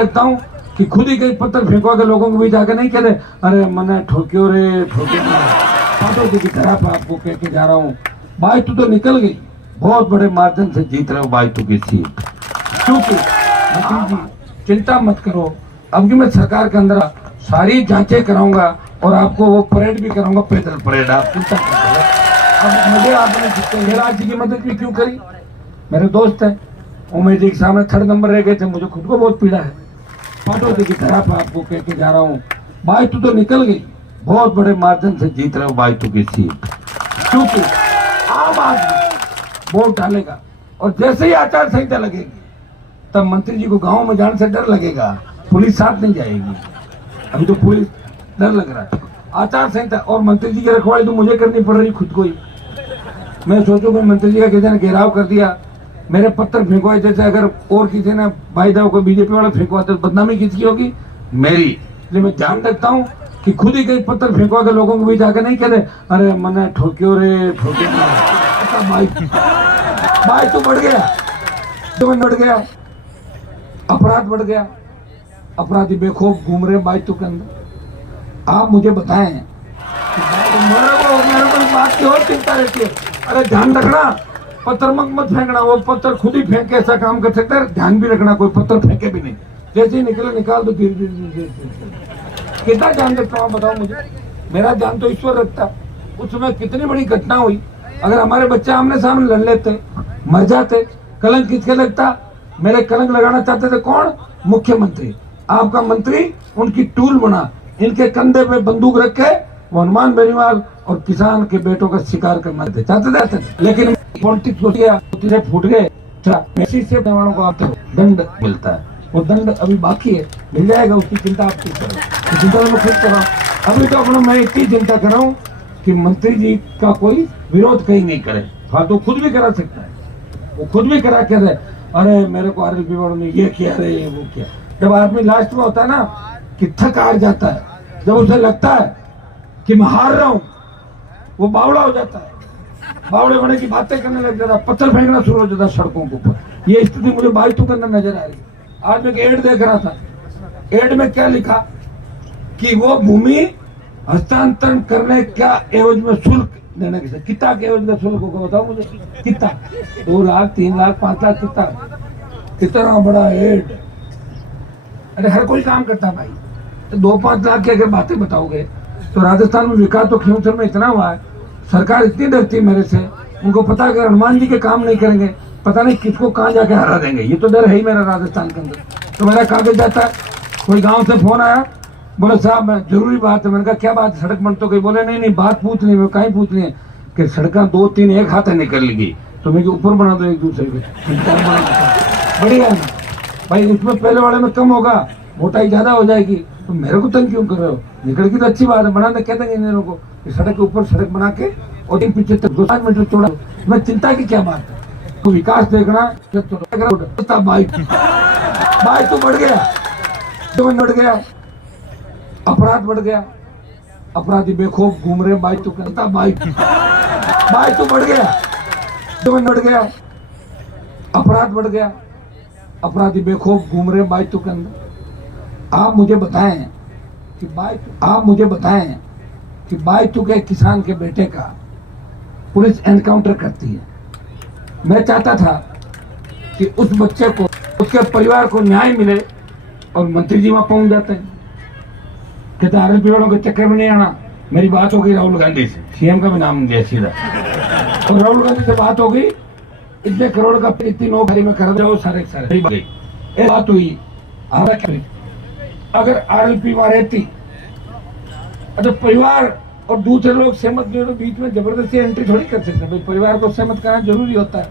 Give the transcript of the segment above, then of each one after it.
रखता हूँ कि खुद ही कहीं पत्थर फेंको के लोगों को भी जाकर नहीं कहते अरे मने ठोक्यो रे ठोक्यो की तरह आपको कह के जा रहा हूँ भाई तू तो निकल गई, बहुत बड़े मार्जिन से जीत रहे हो भाई तू की सीट। क्योंकि जी चिंता मत करो, अब की मैं सरकार के अंदर सारी जांचें कराऊंगा और आपको वो परेड भी कराऊंगा, पैदल परेड। आप चिंता करो। अब मुझे आपने राज्य की मदद भी क्यों करी, मेरे दोस्त है उमेश जी के सामने 3rd नंबर रह गए थे, मुझे खुद को बहुत पीड़ा है। पाटोदी की तरह आपको कह के जा रहा हूँ भाई तू तो निकल गई, बहुत बड़े मार्जिन से जीत रहे हो भाई तू की सीट। क्योंकि आम आदमी वोट डालेगा और जैसे ही आचार संहिता लगेगी तब मंत्री जी को गांव में जाने से डर लगेगा, पुलिस साथ नहीं जाएगी। अभी तो पुलिस डर लग रहा है, आचार संहिता और मंत्री जी की रखवाली तो मुझे करनी पड़ रही खुद को ही। मैं सोचूं कि मंत्री जी का किसी ने घेराव कर दिया, मेरे पत्थर फेंकवाए, जैसे अगर और किसी ने भाई दाव को बीजेपी वाला फेंकवाते तो बदनामी किसकी होगी, मेरी। इसलिए मैं ध्यान रखता हूँ कि खुद ही कहीं पत्थर फेंकवा के लोगों को भी जाकर नहीं कहते अरे मने ठोक्यो रे ठोक्यो भाई तू बढ़ गया, तो बढ़ गया, अपराध बढ़ गया, अपराधी बेखौफ घूम रहे भाई तू के अंदर। आप मुझे बताएं मेरे को बात की और चिंता रहती है, अरे ध्यान रखना पत्थर मत फेंकना, वो पत्थर खुद ही फेंक के ऐसा काम कर सकता है, ध्यान भी रखना कोई पत्थर फेंके भी नहीं, जैसे ही निकले निकाल दो धीरे धीरे। कितना ध्यान रखता हूँ बताओ मुझे, मेरा ध्यान तो ईश्वर रखता। उस समय कितनी बड़ी घटना हुई, अगर हमारे बच्चे आमने सामने लड़ लेते मर जाते, कलंक किसके लगता, मेरे कलंक लगाना चाहते थे कौन, मुख्यमंत्री। आपका मंत्री उनकी टूल बना, इनके कंधे पे बंदूक रख के वो हनुमान बेनीवाल और किसान के बेटों का शिकार करना चाहते थे। लेकिन पॉलिटिक्स को किया, फूट गए, से वालों को आपको दंड मिलता है, वो दंड अभी बाकी है, मिल जाएगा, उसकी चिंता आप क्यों करो, चिंता मैं खुद कर रहा हूँ। अभी तो अपना मैं इतनी चिंता कर रहा हूँ कि मंत्री जी का कोई विरोध कहीं नहीं करे, हाँ तो खुद भी करा सकता है, वो खुद भी करा कह रहे अरे मेरे को RLP वालों ने ये किया रे वो किया। जब आदमी लास्ट में होता है ना कि थक हार जाता है, जब उसे लगता है कि मैं हार रहा हूँ, वो बावड़ा हो जाता है, बावड़े होने की बातें करने लग जाता है, पत्थर फेंकना शुरू हो जाता है सड़कों के ऊपर। ये स्थिति मुझे बाई तू करना नजर आ रही है। आज मैं एड देख रहा था, एड में क्या लिखा कि वो भूमि हस्तांतरण करने का एवज में शुल्क देने के, कितना के एवज में शुल्क होगा बताओ मुझे, कितना 2 लाख 3 लाख 5 लाख कितना बड़ा एड। अरे हर कोई काम करता भाई, तो 2-5 लाख की अगर बातें बताओगे तो राजस्थान में विकास तो खेमसर में इतना हुआ है, सरकार इतनी डरती है मेरे से, उनको पता है अगर हनुमान जी के काम नहीं करेंगे पता नहीं किसको कहाँ जाके हरा देंगे, ये तो डर है ही मेरा राजस्थान के अंदर। तो मेरा कागज जाता है, कोई गांव से फोन आया, बोले साहब जरूरी बात है, मैंने कहा क्या बात, सड़क बन तो गई, बोले नहीं बात पूछनी है, कहीं पूछनी है कि सड़क 2-3 एक हाथ निकल गई, तो मैं ऊपर बना दो एक दूसरे पे, बढ़िया है भाई, उसमें पहले वाले में कम होगा, मोटाई ज्यादा हो जाएगी, तो मेरे को तंग क्यों कर रहे हो, निकल की तो अच्छी बात है, बना दे, कहते हैं इंजीनियरों को सड़क के ऊपर सड़क बना के और पीछे 5 मीटर चौड़ा, मैं चिंता की क्या बात है, तो विकास देखना भाई तो बढ़ गया, तो बढ़ गया, अपराध बढ़ गया, अपराधी बेखौफ घूम रहे भाई तो कहता भाई तो बढ़ गया, तो बढ़ गया, अपराध बढ़ गया, अपराधी बेखौफ घूम रहे भाई तो के अंदर। आप मुझे बताएं कि बाईतू के किसान के बेटे का पुलिस एनकाउंटर करती है। मैं चाहता था कि उस बच्चे को, उसके परिवार को न्याय मिले और मंत्री जी वहां पहुंच जाते हैं, कहते RLP वालों के चक्कर में नहीं आना। मेरी बात हो गई राहुल गांधी से, CM का भी नाम दिया सीधा, और राहुल गांधी से बात हो गई, इतने करोड़ का इतनी नौकरी में कर दो, सारे बात हुई। अगर RLP वहां रहती तो परिवार और दूसरे लोग सहमत नहीं हो तो बीच में जबरदस्ती एंट्री थोड़ी कर सकते भाई, परिवार को सहमत करना जरूरी होता है।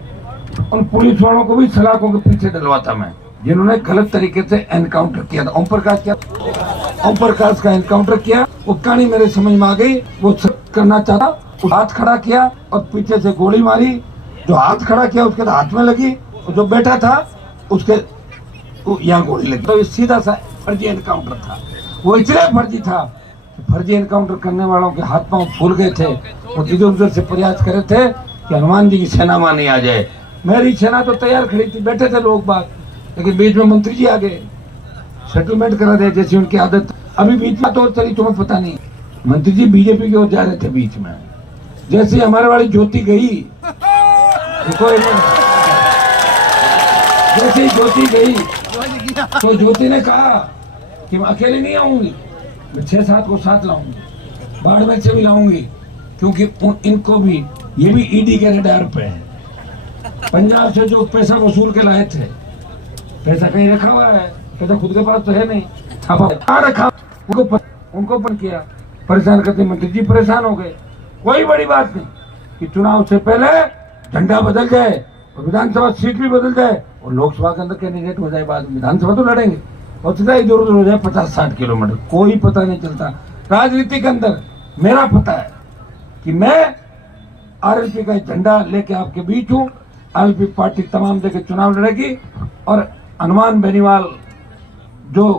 और पुलिस वालों को भी सलाखों के पीछे डलवाता मैं, जिन्होंने गलत तरीके से एनकाउंटर किया था। ओम प्रकाश का एनकाउंटर किया, वो कहानी मेरे समझ में आ गई, वो करना चाहता, हाथ खड़ा किया और पीछे से गोली मारी, जो हाथ खड़ा किया उसके हाथ में लगी, और जो बैठा था उसके यहाँ गोली लगी। तो सीधा सा फर्जी एनकाउंटर था, वो इसलिए फर्जी था, फर्जी एनकाउंटर करने वालों के हाथ पांव फूल गए थे, वो इधर उधर से प्रयास करे थे कि हनुमान जी की सेना वहां नहीं आ जाए। मेरी सेना तो तैयार खड़ी थी, बैठे थे लोग बात, लेकिन बीच में मंत्री जी आ गए, सेटलमेंट करा दिया जैसी उनकी आदत। अभी बीच में तो चली तुम्हें पता नहीं, मंत्री जी बीजेपी की ओर जा रहे थे बीच में, जैसे हमारे वाली ज्योति गई, देखो जैसे ज्योति गई तो ज्योति ने कहा कि मैं अकेले नहीं आऊंगी, मैं 6-7 को साथ लाऊंगी, बाड़मेर से भी लाऊंगी, क्योंकि इनको भी, ये भी ईडी के रडार पे है। पंजाब से जो पैसा वसूल के लाए थे, पैसा कहीं रखा हुआ है, पैसा खुद के पास तो है नहीं, छापा रखा, उनको पन किया, परेशान करते मंत्री जी परेशान हो गए। कोई बड़ी बात नहीं कि चुनाव से पहले झंडा बदल जाए और विधानसभा सीट भी बदल जाए और लोकसभा के अंदर कैंडिडेट हो जाए, बाद में विधानसभा तो लड़ेंगे और सीधा इधर उधर हो जाए 50-60 किलोमीटर, कोई पता नहीं चलता। राजनीति के अंदर मेरा पता है कि मैं आरएलपी का झंडा लेके आपके बीच हूँ। आरएलपी पार्टी तमाम जगह चुनाव लड़ेगी और हनुमान बेनीवाल जो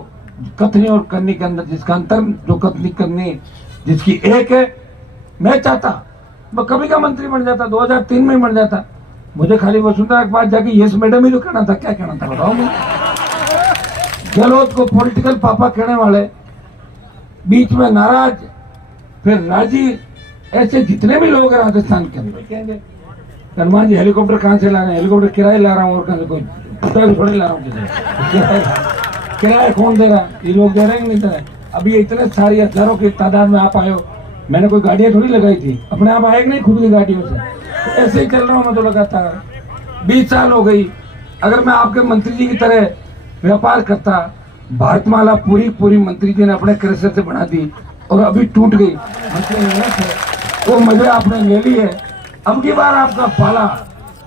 कथनी और करनी के अंदर जिसका अंतर, जो कथनी करनी जिसकी एक है, मैं चाहता मैं कभी का मंत्री बन जाता, 2003 में बन जाता। मुझे खाली वसुंधरा के पास जाके यस मैडम ही तो कहना था, क्या कहना था बताओ मुझे। गहलोत को पॉलिटिकल पापा कहने वाले, बीच में नाराज, फिर राजी, ऐसे जितने भी लोग हैं राजस्थान के अंदर कहेंगे हनुमान जी हेलीकॉप्टर कहाँ से ला रहे हैं, हेलीकॉप्टर किराए ला रहा हूँ और कहाँ से, कोई थोड़ी ला रहा हूँ, किराया कौन दे रहा है, ये लोग दे रहे हैं नहीं दे रहे। अभी इतने सारी हजारों की तादाद में आप आए हो, मैंने कोई गाड़ियां थोड़ी लगाई थी, अपने आप आए नहीं खुद की गाड़ियों से, तो ऐसे ही चल रहा हूँ मैं तो लगातार। 20 साल हो गई। अगर मैं आपके मंत्री जी की तरह व्यापार करता, भारतमाला पूरी मंत्री जी ने अपने कृषि से बना दी और अभी टूट गई, वो मजे आपने ले ली है। अब की बार आपका पाला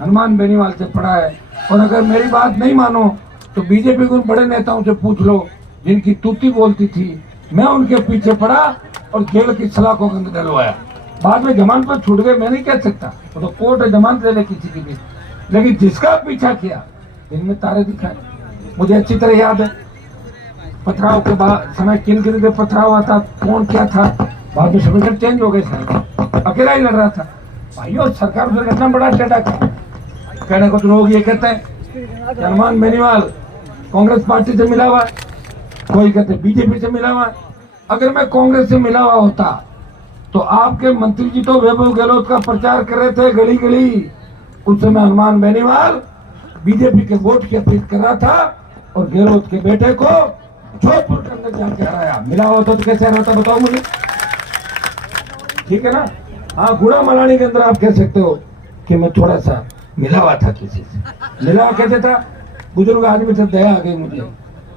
हनुमान बेनीवाल से पड़ा है, और अगर मेरी बात नहीं मानो तो बीजेपी के उन बड़े नेताओं से पूछ लो जिनकी तूती बोलती थी, मैं उनके पीछे पड़ा और जेल की सलाखों के अंदर डलवाया, बाद में जमानत पर छूट गए, मैं नहीं कह सकता, वो तो कोर्ट है जमानत ले ले किसी की भी, लेकिन जिसका पीछा किया इनमें तारे दिखाए। मुझे अच्छी तरह याद है पथराव के बाद समय किन पे पथराव हुआ था, कौन क्या था, बाद में समीकरण चेंज हो गए, सर अकेला ही लड़ रहा था। भाइयों सरकार उसे इतना बड़ा टेढ़ा कहने को तो लोग ये कहते हैं हनुमान बेनीवाल कांग्रेस पार्टी से मिला हुआ, कोई कहते बीजेपी से मिला हुआ। अगर मैं कांग्रेस से मिला हुआ होता तो आपके मंत्री जी तो वैभव गहलोत का प्रचार कर रहे थे गली गली, उस समय हनुमान बेनीवाल बीजेपी के वोट की अपील कर रहा था और गहलोत के बेटे को जोधपुर के अंदर जाके हराया। मिला हुआ तो कैसे हराता बताओ मुझे, ठीक है ना। हाँ, गुड़ा मलानी के अंदर आप कह सकते हो कि मैं थोड़ा सा मिला हुआ था किसी से, मिला हुआ कैसे था, बुजुर्ग आदमी से दया आ गई मुझे,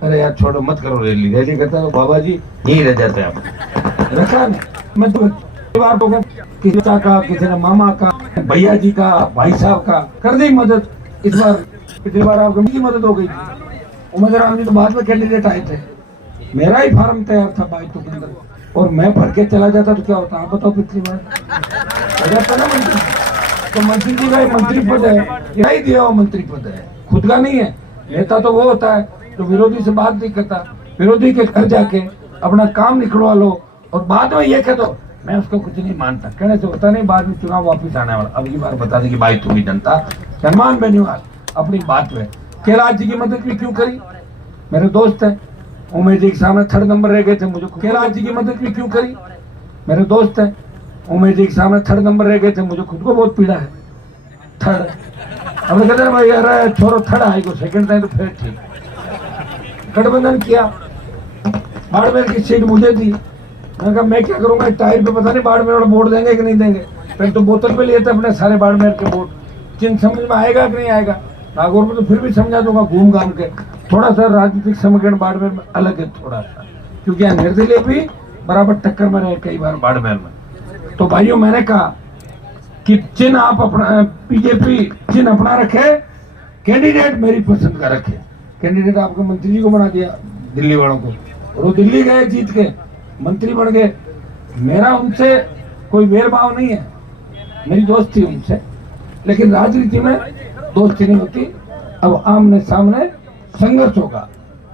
अरे यार छोड़ो मत करो रैली कहता है बाबा जी यही रह जाते आप, रखा नहीं। मैं तो परिवार को किसी का, किसी ने मामा का, भैया जी का, भाई साहब का कर दी मदद। इस बार पिछली बार आपको मेरी मदद हो गई थी, उमर राम जी तो बाद में कैंडिडेट आए थे, मेरा ही फार्म तैयार था बाइक के अंदर और मैं भर के चला जाता तो क्या होता आप बताओ। पिछली बार हो जाता ना मंत्री, तो मंत्री जी का मंत्री पद है, क्या ही दिया हुआ मंत्री पद है, खुद का नहीं है। नेता तो वो होता है जो विरोधी से बात नहीं करता, विरोधी के घर जाके अपना काम निकलवा लो और बाद में ये कह दो मैं उसको कुछ नहीं मानता, कहने से होता नहीं, बाद में चुनाव वापिस आने वाला। अब ये बार बता दें कि भाई तुम्हें जनता हनुमान बेनीवाल अपनी बात में कैलाश जी की मदद भी क्यों करी, मेरे दोस्त है, उमेश जी के सामने 3rd नंबर रह गए थे, मुझे कैलाश जी की मदद भी क्यों करी, मेरे दोस्त है, उमेश जी के सामने 3rd नंबर रह गए थे, मुझे खुद को बहुत पीड़ा है 3rd। अब कहते हैं भाई यार छोरो 3rd आई को 2nd टाइम तो फिर ठीक। गठबंधन किया, बाड़मेर की सीट मुझे दी, मैंने कहा मैं क्या करूंगा, टायर पे पता नहीं बाड़मेर वाला वोट देंगे कि नहीं देंगे, फिर तो बोतल पे लिए थे अपने सारे बाड़मेर के वोट, जिन समझ में आएगा कि नहीं आएगा, नागौर में तो फिर भी समझा दूंगा घूम घाम के। थोड़ा सा राजनीतिक समीकरण बाड़मेर में अलग है थोड़ा सा, क्योंकि यहाँ निर्दलीय भी बराबर टक्कर में रहे कई बार बाड़मेर में। तो भाइयों मैंने कहा कि चिन्ह आप अपना, बीजेपी चिन्ह अपना रखे, कैंडिडेट मेरी पसंद का रखे। कैंडिडेट आपको मंत्री जी को बना दिया दिल्ली वालों को, और वो दिल्ली गए जीत के मंत्री बन गए। मेरा उनसे कोई भेदभाव नहीं है, मेरी दोस्ती उनसे, लेकिन राजनीति में दोस्ती नहीं होती। अब आमने सामने संघर्ष होगा।